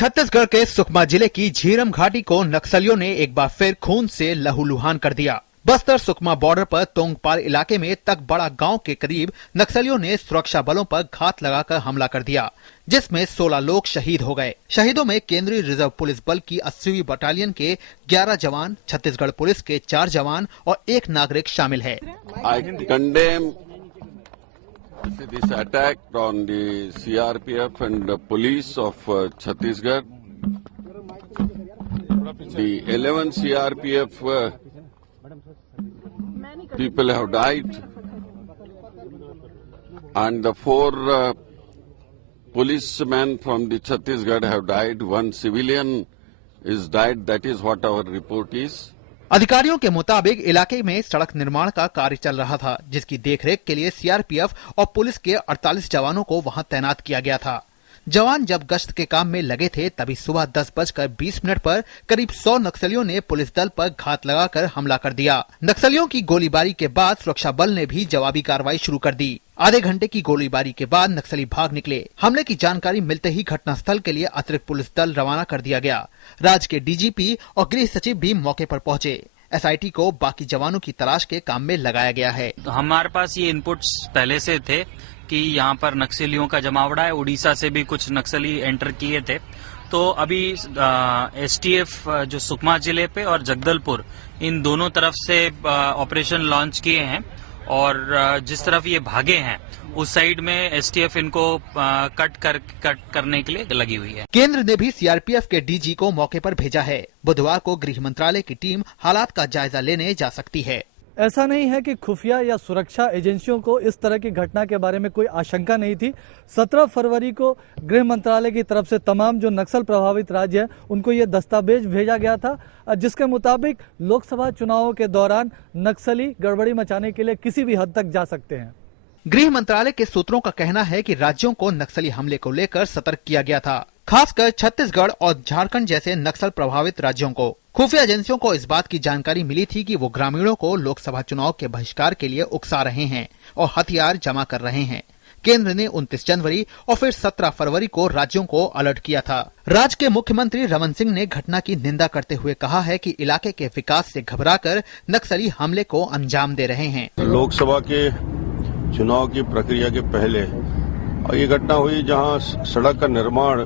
छत्तीसगढ़ के सुकमा जिले की झीरम घाटी को नक्सलियों ने एक बार फिर खून से लहूलुहान कर दिया। बस्तर सुकमा बॉर्डर पर तोंगपाल इलाके में तकबड़ा गांव के करीब नक्सलियों ने सुरक्षा बलों पर घात लगाकर हमला कर दिया, जिसमें 16 लोग शहीद हो गए। शहीदों में केंद्रीय रिजर्व पुलिस बल की 80वीं बटालियन के 11 जवान, छत्तीसगढ़ पुलिस के 4 जवान और 1 नागरिक शामिल है। This attack on the CRPF and the police of Chhattisgarh. The 11 CRPF people have died and the 4 policemen from the Chhattisgarh have died. 1 civilian is died. That is what our report is. अधिकारियों के मुताबिक इलाके में सड़क निर्माण का कार्य चल रहा था, जिसकी देखरेख के लिए सीआरपीएफ और पुलिस के 48 जवानों को वहां तैनात किया गया था। जवान जब गश्त के काम में लगे थे तभी सुबह 10:20 पर करीब 100 नक्सलियों ने पुलिस दल पर घात लगाकर हमला कर दिया। नक्सलियों की गोलीबारी के बाद सुरक्षा बल ने भी जवाबी कार्रवाई शुरू कर दी। आधे घंटे की गोलीबारी के बाद नक्सली भाग निकले। हमले की जानकारी मिलते ही घटनास्थल के लिए अतिरिक्त पुलिस दल रवाना कर दिया गया। राज्य के डीजीपी और गृह सचिव भी मौके पर पहुंचे। एसआईटी को बाकी जवानों की तलाश के काम में लगाया गया है। तो हमारे पास ये इनपुट्स पहले से थे कि यहाँ पर नक्सलियों का जमावड़ा है। उड़ीसा से भी कुछ नक्सली एंटर किए थे। तो अभी एसटीएफ जो सुकमा जिले पे और जगदलपुर इन दोनों तरफ से ऑपरेशन लॉन्च किए हैं और जिस तरफ ये भागे हैं उस साइड में एसटीएफ इनको कट करने के लिए लगी हुई है। केंद्र ने भी सीआरपीएफ के डीजी को मौके पर भेजा है। बुधवार को गृह मंत्रालय की टीम हालात का जायजा लेने जा सकती है। ऐसा नहीं है कि खुफिया या सुरक्षा एजेंसियों को इस तरह की घटना के बारे में कोई आशंका नहीं थी। 17 फरवरी को गृह मंत्रालय की तरफ से तमाम जो नक्सल प्रभावित राज्य हैं उनको ये दस्तावेज भेजा गया था, जिसके मुताबिक लोकसभा चुनावों के दौरान नक्सली गड़बड़ी मचाने के लिए किसी भी हद तक जा सकते हैं। गृह मंत्रालय के सूत्रों का कहना है कि राज्यों को नक्सली हमले को लेकर सतर्क किया गया था, खासकर छत्तीसगढ़ और झारखंड जैसे नक्सल प्रभावित राज्यों को। खुफिया एजेंसियों को इस बात की जानकारी मिली थी कि वो ग्रामीणों को लोकसभा चुनाव के बहिष्कार के लिए उकसा रहे हैं और हथियार जमा कर रहे हैं। केंद्र ने 29 जनवरी और फिर 17 फरवरी को राज्यों को अलर्ट किया था। राज्य के मुख्यमंत्री रमन सिंह ने घटना की निंदा करते हुए कहा है कि इलाके के विकास से घबराकर नक्सली हमले को अंजाम दे रहे हैं। लोकसभा के चुनाव की प्रक्रिया के पहले ये घटना हुई जहां सड़क का निर्माण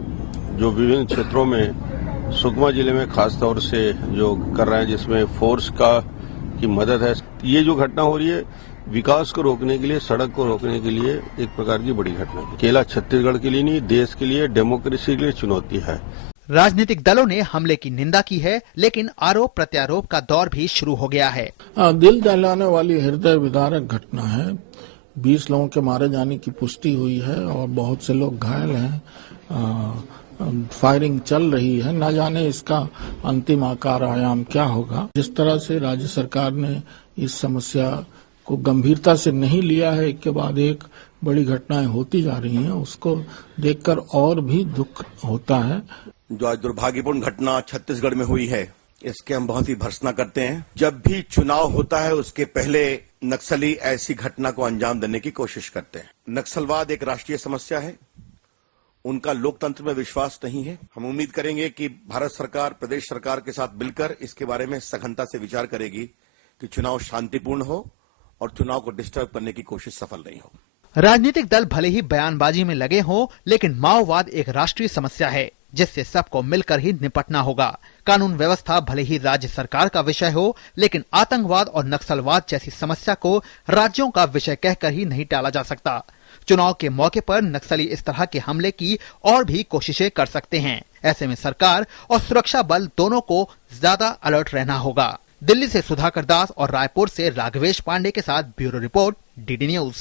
जो विभिन्न क्षेत्रों में सुकमा जिले में खास तौर से जो कर रहे हैं, जिसमें फोर्स की मदद है। ये जो घटना हो रही है विकास को रोकने के लिए, सड़क को रोकने के लिए एक प्रकार की बड़ी घटना है। अकेला छत्तीसगढ़ के लिए नहीं, देश के लिए, डेमोक्रेसी के लिए चुनौती है। राजनीतिक दलों ने हमले की निंदा की है, लेकिन आरोप प्रत्यारोप का दौर भी शुरू हो गया है। दिल दहलाने वाली हृदय विदारक घटना है। 20 लोगों के मारे जाने की पुष्टि हुई है और बहुत से लोग घायल हैं। फायरिंग चल रही है, न जाने इसका अंतिम आकार आयाम क्या होगा। जिस तरह से राज्य सरकार ने इस समस्या को गंभीरता से नहीं लिया है, एक के बाद एक बड़ी घटनाएं होती जा रही हैं, उसको देखकर और भी दुख होता है। जो आज दुर्भाग्यपूर्ण घटना छत्तीसगढ़ में हुई है, इसके हम बहुत ही भर्त्सना करते हैं। जब भी चुनाव होता है उसके पहले नक्सली ऐसी घटना को अंजाम देने की कोशिश करते हैं। नक्सलवाद एक राष्ट्रीय समस्या है, उनका लोकतंत्र में विश्वास नहीं है। हम उम्मीद करेंगे कि भारत सरकार प्रदेश सरकार के साथ मिलकर इसके बारे में सघनता से विचार करेगी कि चुनाव शांतिपूर्ण हो और चुनाव को डिस्टर्ब करने की कोशिश सफल नहीं हो। राजनीतिक दल भले ही बयानबाजी में लगे हों, लेकिन माओवाद एक राष्ट्रीय समस्या है जिससे सबको मिलकर ही निपटना होगा। कानून व्यवस्था भले ही राज्य सरकार का विषय हो, लेकिन आतंकवाद और नक्सलवाद जैसी समस्या को राज्यों का विषय कहकर ही नहीं टाला जा सकता। चुनाव के मौके पर नक्सली इस तरह के हमले की और भी कोशिशें कर सकते हैं। ऐसे में सरकार और सुरक्षा बल दोनों को ज्यादा अलर्ट रहना होगा। दिल्ली से सुधाकर दास और रायपुर से राघवेश पांडे के साथ ब्यूरो रिपोर्ट, डीडी न्यूज।